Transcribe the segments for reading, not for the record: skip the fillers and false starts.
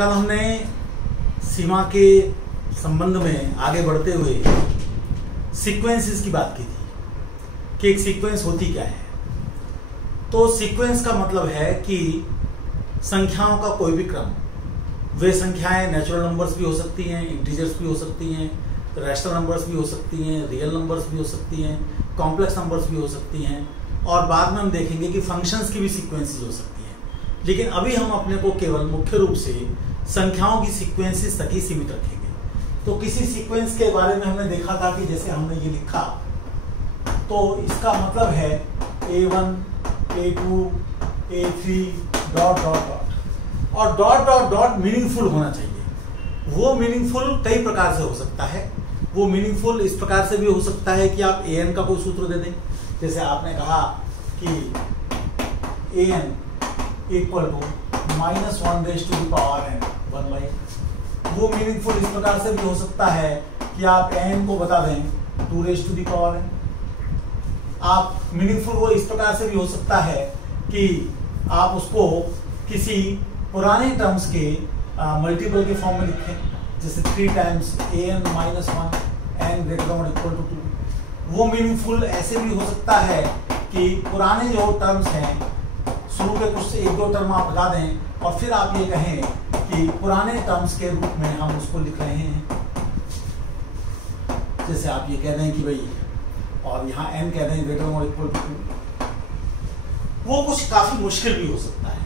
कल हमने सीमा के संबंध में आगे बढ़ते हुए सीक्वेंसेस की बात की थी कि एक सीक्वेंस होती क्या है। तो सीक्वेंस का मतलब है कि संख्याओं का कोई भी क्रम, वे संख्याएं नेचुरल नंबर्स भी हो सकती हैं, इंटीजर्स भी हो सकती हैं, रैशनल नंबर्स भी हो सकती हैं, रियल नंबर्स भी हो सकती हैं, कॉम्प्लेक्स नंबर्स भी हो सकती हैं, और बाद में हम देखेंगे कि फंक्शंस की भी सीक्वेंसेस हो सकती हैं। लेकिन अभी हम अपने को केवल मुख्य रूप से संख्याओं की सीक्वेंसेस तक ही सीमित रखेंगे। तो किसी सीक्वेंस के बारे में हमने देखा था कि जैसे हमने ये लिखा तो इसका मतलब है A1, A2, A3 dot dot dot, और डॉट डॉट डॉट मीनिंगफुल होना चाहिए। वो मीनिंगफुल कई प्रकार से हो सकता है। वो मीनिंगफुल इस प्रकार से भी हो सकता है कि आप an का कोई सूत्र दे दें, जैसे आपने कहा कि an equal to -1 raise to the power n 1/। वो मीनिंगफुल इस प्रकार से भी हो सकता है कि आप n को बता दें 2 raise to the power n। आप मीनिंगफुल वो इस प्रकार से भी हो सकता है कि आप उसको किसी पुराने टर्म्स के मल्टीपल के फॉर्म में लिखें, जैसे 3 times an - 1 n greater than or equal to 2। वो मीनिंगफुल ऐसे भी हो सकता है कि पुराने जो टर्म्स हैं, शुरू के कुछ 1-2 टर्म आप लगा दें और फिर आप ये कहें कि पुराने टर्म्स के रूप में हम उसको लिख रहे हैं। जैसे आप ये कह रहे हैं कि भाई, और यहाँ n कह रहे हैं greater than or equal to 2। वो कुछ काफी मुश्किल भी हो सकता है।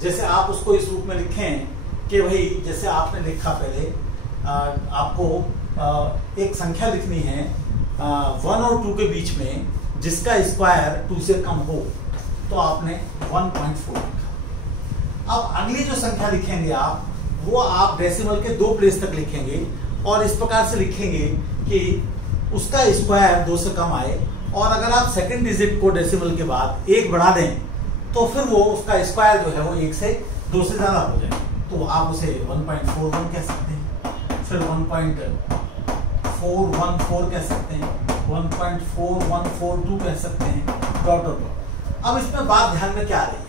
जैसे आप उसको इस रूप में लिखें कि भाई, जैसे आपने लिखा पहले आपको एक संख्या लिखनी है 1 और 2 के बीच में जिसका स्क्वायर 2 से कम हो, तो आपने 1.4 लिखा। अब अगली जो संख्या लिखेंगे आप, वो आप डेसिमल के 2 प्लेस तक लिखेंगे और इस प्रकार से लिखेंगे कि उसका स्क्वायर 2 से कम आए, और अगर आप सेकंड डिजिट को डेसिमल के बाद 1 बढ़ा दें तो फिर वो उसका स्क्वायर जो है वो 1 से 2 से ज्यादा हो जाए, तो आप उसे 1.41 कह सकते हैं, फिर 1.414 कह सकते हैं, 1.4142 कह सकते हैं, डॉट डॉट डॉट। अब इसमें बात ध्यान में क्या आ रही है,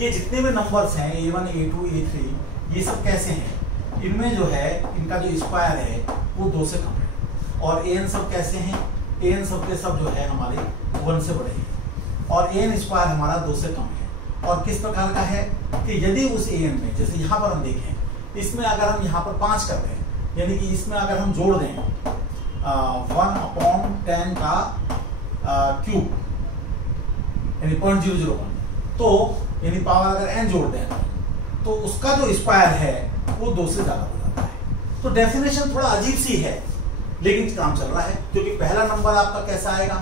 ये जितने भी नंबर्स हैं A1, A2, A3, ये सब कैसे हैं? इनमें जो है इनका जो स्क्वायर है वो 2 से कम है, और an सब कैसे हैं? an सब के सब जो है हमारे 1 से बड़े हैं, और an स्क्वायर हमारा 2 से कम है। और किस प्रकार का है कि यदि उस an में, जैसे यहाँ पर हम देखें, इसमें अगर हम यहाँ पर 5 कर दें, यानी कि इसमें अगर हम जोड़ दें 1/10 का क्यूब यानी 0.001, तो यानी पावर अगर n जोड़ दें तो उसका जो स्क्वायर है वो 2 से ज्यादा हो जाता है। तो डेफिनेशन थोड़ा अजीब सी है, लेकिन काम चल रहा है, क्योंकि पहला नंबर आपका कैसा आएगा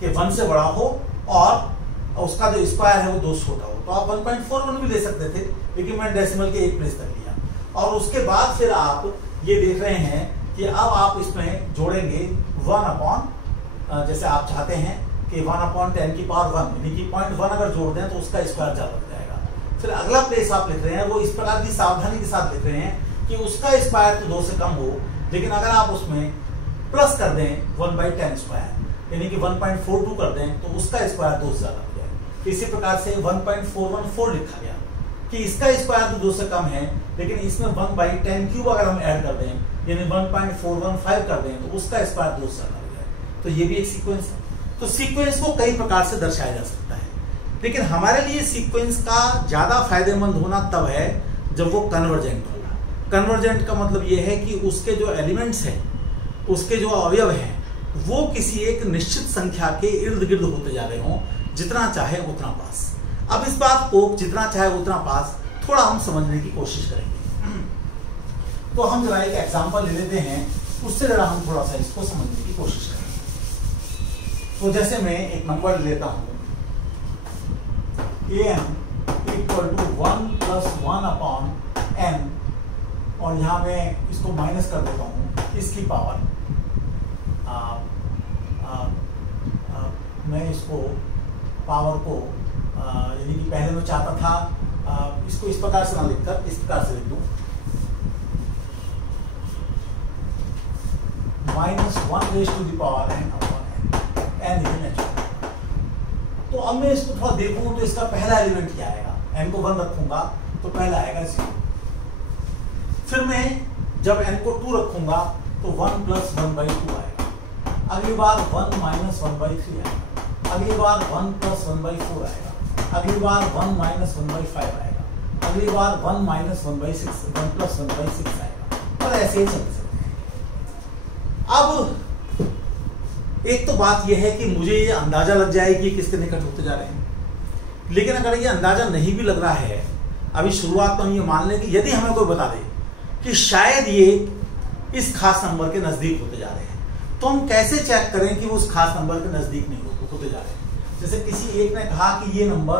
कि 1 से बड़ा हो और उसका जो स्क्वायर है वो 2 से छोटा हो। तो आप 1.41 भी ले सकते थे, लेकिन मैंने डेसिमल के 1 प्लेस तक लिया। और उसके बाद फिर आप ये देख रहे हैं कि अब आप इसमें जोड़ेंगे 1 जैसे आप चाहते हैं कि 1/10 की पावर 1, यानी कि 0.1 अगर जोड़ दें तो उसका स्क्वायर ज्यादा हो जाएगा। फिर अगला प्लेस आप लिख रहे हैं, वो इस प्रकार की सावधानी के साथ लिख रहे हैं कि उसका स्क्वायर तो 2 से कम हो, लेकिन अगर आप उसमें प्लस कर दें 1/10 स्क्वायर, यानी कि 1.42 कर दें, तो उसका स्क्वायर 2 से ज्यादा हो जाएगा। इसी प्रकार से 1.414 लिखा गया कि इसका स्क्वायर तो 2 से कम है, लेकिन इसमें 1/10 क्यूब अगर हम ऐड कर दें, यानी 1.415 कर दें, तो उसका स्क्वायर 2 से ज्यादा हो जाएगा। तो ये भी एक सीक्वेंस है। तो सीक्वेंस को कई प्रकार से दर्शाया जा सकता है, लेकिन हमारे लिए सीक्वेंस का ज्यादा फायदेमंद होना तब है जब वो कन्वर्जेंट होगा। कन्वर्जेंट का मतलब ये है कि उसके जो एलिमेंट्स हैं, उसके जो अवयव हैं, वो किसी एक निश्चित संख्या के इर्द गिर्द होते जा रहे हों, जितना चाहे उतना पास। अब इस बात को जितना चाहे उतना पास थोड़ा हम समझने की कोशिश करेंगे। तो हम जरा एक एग्जांपल ले लेते हैं, उससे जरा हम थोड़ा सा इसको समझने की कोशिश करेंगे। तो जैसे मैं एक नंबर लेता हूं an इक्वल टू 1 + 1/n, और यहां मैं इसको माइनस कर देता हूं, इसकी पावर मैं इसको पावर को यानी कि पहले मैं चाहता था इसको इस प्रकार से ना लिखकर इस प्रकार से लिख दूं, -1 raise to the power n natural. तो अब मैं इसको थोड़ा देखूं तो इसका पहला एलिमेंट क्या आएगा, n को 1 रखूंगा तो पहला आएगा 0, फिर मैं जब n को 2 रखूंगा तो 1 + 1/2 आएगा, अगली बार 1 - 1/3 आएगा, अगली बार 1 + 1/4 आएगा, अगली बार 1 - 1/5 आएगा, अगली बार 1 - 1/6 1 + 1/6 आएगा, और ऐसे ही चलते चलते हैं। अब एक तो बात यह है कि मुझे ये अंदाजा लग जाए कि किसके निकट होते जा रहे हैं, लेकिन अगर ये अंदाजा नहीं भी लग रहा है, अभी शुरुआत में हम ये मान लें कि यदि हमें कोई बता दे कि शायद ये इस खास नंबर के नजदीक होते जा रहे हैं, तो हम कैसे चेक करें कि वो उस खास नंबर के नजदीक नहीं होते जा रहे हैं। जैसे किसी एक ने कहा कि ये नंबर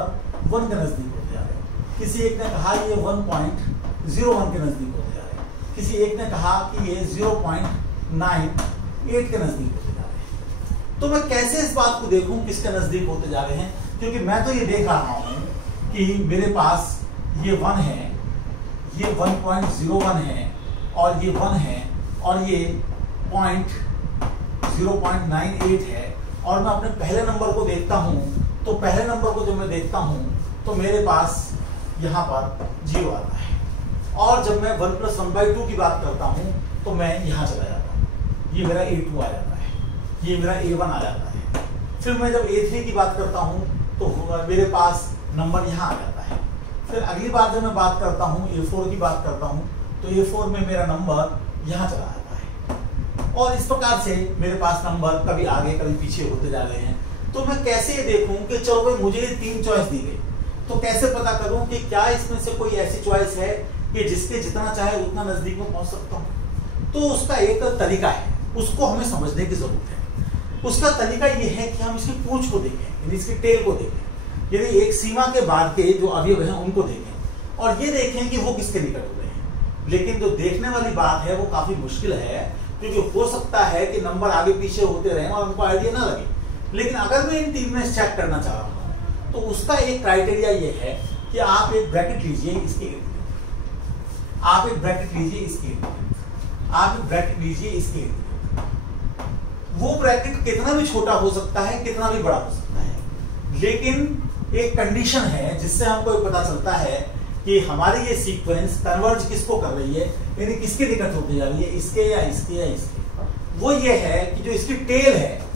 1 के नजदीक होते जा रहे हैं, किसी एक ने कहा ये 1.01 के नजदीक होते जा रहे हैं, किसी एक ने कहा कि ये 0.98 के नजदीक होते जा रहे हैं। तो मैं कैसे इस बात को देखूं किसके नजदीक होते जा रहे हैं, क्योंकि मैं तो ये देख रहा हूं कि मेरे पास ये 1 है, ये 1.01 है, और ये 1 है, और ये 0.98 है, और मैं अपने पहले नंबर को देखता हूं, तो पहले नंबर को जब मैं देखता हूं तो मेरे पास यहां पर 0 आता है, और जब मैं 1 + 1/2 की बात करता हूं तो मैं यहां चला जाता हूं, ये मेरा A2 आ जाता है, ये मेरा A1 आ जाता है। फिर मैं जब A3 की बात करता हूं तो मेरे पास नंबर यहां आ जाता है। फिर अगली बार जब मैं बात करता हूं, A4 की बात करता हूं, तो A4 में मेरा नंबर यहां चला आता है, और इस प्रकार से मेरे पास नंबर कभी आगे कभी पीछे होते जा रहे हैं। तो मैं कैसे देखूं कि चलो भाई मुझे 3 चॉइस दी गई, तो कैसे पता करूं कि क्या इसमें से कोई ऐसी चॉइस है कि जिसके जितना चाहे उतना नजदीक में पहुंच सकता हूं। तो उसका एक तरीका है, उसको हमें समझने की जरूरत है। उसका तरीका यह है कि हम इसकी पूंछ को देखें, यानी इसकी टेल को देखें, यानी एक सीमा के बाद के जो अवयव हैं उनको देखें, और ये देखें कि वो किसके निकट हो रहे हैं। लेकिन जो देखने वाली बात है वो काफी मुश्किल है, क्योंकि हो सकता है कि नंबर आगे पीछे होते रहें और उनको आइडिया ना लगे। लेकिन अगर मैं इन 3 में चेक करना चाह रहा हूं तो उसका एक क्राइटेरिया ये है कि आप एक ब्रैकेट लीजिए इसके इर्द गिर्द, आप एक ब्रैकेट लीजिए इसके इर्द गिर्द, आप एक ब्रैकेट लीजिए इसके इर्द गिर्द। वो ब्रैकेट कितना भी छोटा हो सकता है, कितना भी बड़ा हो सकता है, लेकिन एक कंडीशन है जिससे हमको पता चलता है कि हमारी ये सीक्वेंस कन्वर्ज किसको कर रही है, यानी किसके निकट होती जा रही है, इसके या इसके या इसके। वो ये है कि जो इसकी टेल है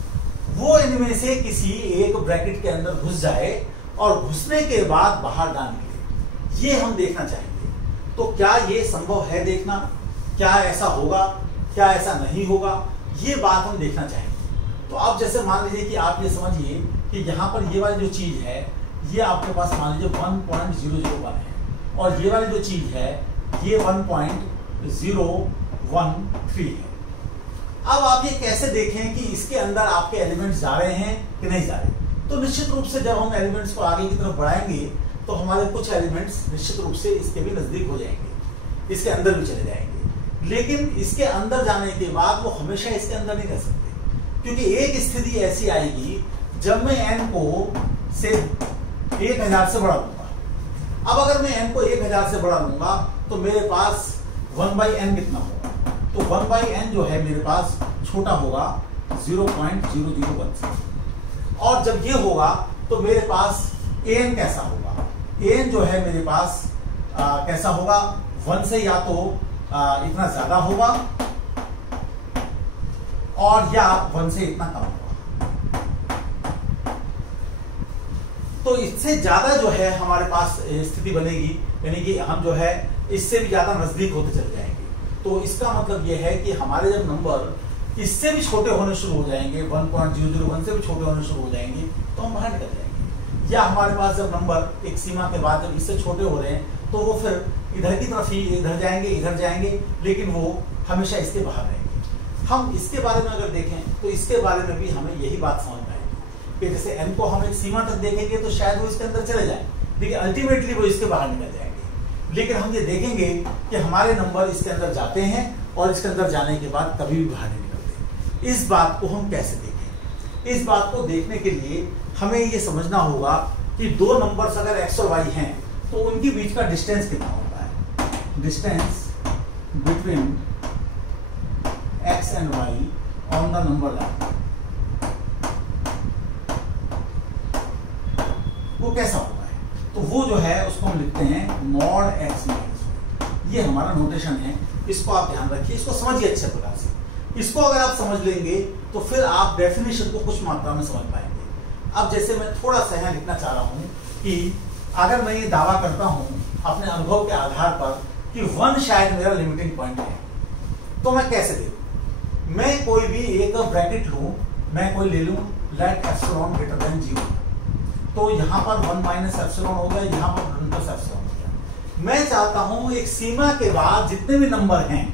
वो इनमें से किसी एक ब्रैकेट के अंदर घुस जाए और घुसने के बाद बाहर ना निकले, ये हम देखना चाहेंगे। तो क्या ये संभव है देखना, क्या ऐसा होगा, क्या ऐसा नहीं होगा, ये बात हम देखना चाहेंगे। तो आप जैसे मान लीजिए कि आप ये समझिए कि यहाँ पर ये वाली जो चीज है ये आपके पास मान लीजिए 1.001 है, और ये वाली जो चीज है ये 1.013 है। अब आप ये कैसे देखें कि इसके अंदर आपके एलिमेंट्स जा रहे हैं कि नहीं जा रहे। तो निश्चित रूप से जब हम एलिमेंट्स को आगे की तरफ बढ़ाएंगे तो हमारे कुछ एलिमेंट्स निश्चित रूप से इसके भी नजदीक हो जाएंगे, इसके अंदर भी चले जाएंगे। लेकिन इसके अंदर जाने के बाद वो हमेशा इसके अंदर नहीं रह सकते, क्योंकि एक स्थिति ऐसी आएगी जब मैं n को से 1000 से बढ़ा लूंगा। अब अगर मैं n को 1000 से बढ़ा लूंगा तो मेरे पास 1/n कितना होगा, तो 1/n जो है मेरे पास छोटा होगा 0.0016, और जब ये होगा तो मेरे पास an कैसा होगा, an जो है मेरे पास कैसा होगा, 1 से या तो इतना ज्यादा होगा और या 1 से इतना कम होगा। तो इससे ज्यादा जो है हमारे पास स्थिति बनेगी, यानी कि हम जो है इससे भी ज्यादा नजदीक होते चले जाएंगे। तो इसका मतलब यह है कि हमारे जब नंबर इससे भी छोटे होने शुरू हो जाएंगे, 1.001 से भी छोटे होने शुरू हो जाएंगे, तो हम बाहर निकल जाएंगे। या हमारे पास जब नंबर एक सीमा के बाद जब इससे छोटे हो रहे हैं तो वो फिर इधर की तरफ ही इधर जाएंगे, लेकिन वो हमेशा इसके बाहर रहेंगे। हम इसके बारे में अगर देखें तो इसके बारे में भी हमें यही बात समझ में आएगी कि जैसे n को हम एक सीमा तक देखेंगे तो शायद वो इसके अंदर चले जाए, लेकिन अल्टीमेटली वो इसके बाहर निकल जाएंगे। लेकिन हम ये देखेंगे कि हमारे नंबर इसके अंदर जाते हैं और इसके अंदर जाने के बाद कभी भी बाहर नहीं निकलते। इस बात को हम कैसे देखें? इस बात को देखने के लिए हमें ये समझना होगा कि दो नंबर्स अगर x और y हैं तो उनके बीच का डिस्टेंस कितना होता है। Distance between x and y on the number line वो कैसा होता है? तो वो जो है उसको हम लिखते हैं mod x माइनस y। ये हमारा नोटेशन है, इसको आप ध्यान रखिए, इसको समझिए अच्छे प्रकार से। इसको अगर आप समझ लेंगे तो फिर आप डेफिनेशन को कुछ मात्रा में समझ पाएंगे। अब जैसे मैं थोड़ा सा यहाँ लिखना चाह रहा हूँ कि अगर मैं ये दावा करता हूँ अपने अनुभव के आधार पर कि 1 शायद मेरा लिमिटिंग पॉइंट है, तो मैं कैसे देखूं? मैं कोई भी एक ब्रैकेट लूं, मैं कोई ले लूं लेट एप्सिलॉन ग्रेटर देन 0, तो यहाँ पर 1 माइनस एप्सिलॉन हो गया, यहाँ पर 1 प्लस एप्सिलॉन हो गया। मैं चाहता हूं एक सीमा के बाद जितने भी नंबर हैं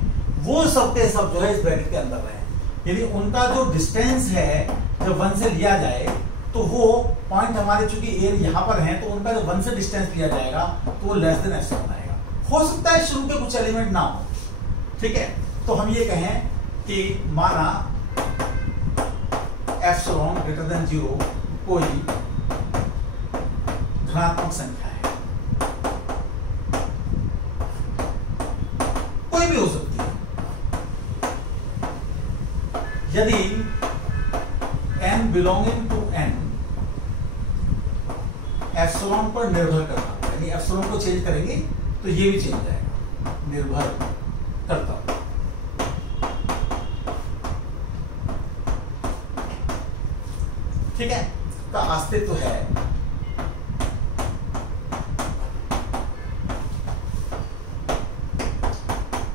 वो सब के सब जो है इस ब्रैकेट के अंदर रहे, यानी उनका जो डिस्टेंस है जब 1 से लिया जाए तो वो पॉइंट हमारे चूंकि ए यहाँ पर हैं तो उनका जब 1 से डिस्टेंस लिया जाएगा तो वो लेस देन एप्सिलॉन आएगा। हो सकता है शुरू के कुछ एलिमेंट ना हो, ठीक है, तो हम ये कहें कि माना एप्सिलॉन ग्रेटर देन 0 कोई धनात्मक संख्या है, कोई भी हो सकती है। यदि n belonging to n epsilon पर निर्भर करता है, यानी एप्सिलॉन को चेंज करेंगे तो ये भी चेंज जाएगा, निर्भर करता है। ठीक है, का अस्तित्व है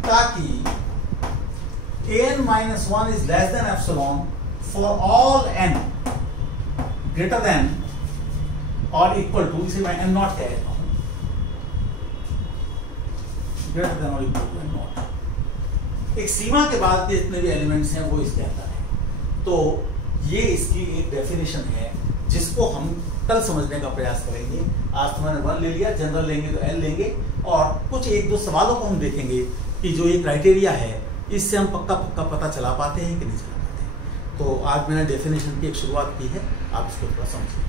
ताकि an-1 is less than epsilon for all n greater than or equal to, इसे मैं n0 कह देता हूं, greater than or equal to n0। एक सीमा के बाद के जितने भी एलिमेंट्स हैं वो इसके अंदर है। तो ये इसकी एक डेफिनेशन है जिसको हम कल समझने का प्रयास करेंगे। आज तो मैंने 1 ले लिया, जनरल लेंगे तो L लेंगे, और कुछ 1-2 सवालों को हम देखेंगे कि जो ये क्राइटेरिया है इससे हम पक्का पता चला पाते हैं कि नहीं चला पाते हैं। तो आज मैंने डेफिनेशन की एक शुरुआत की है, आप इसको थोड़ा समझिए।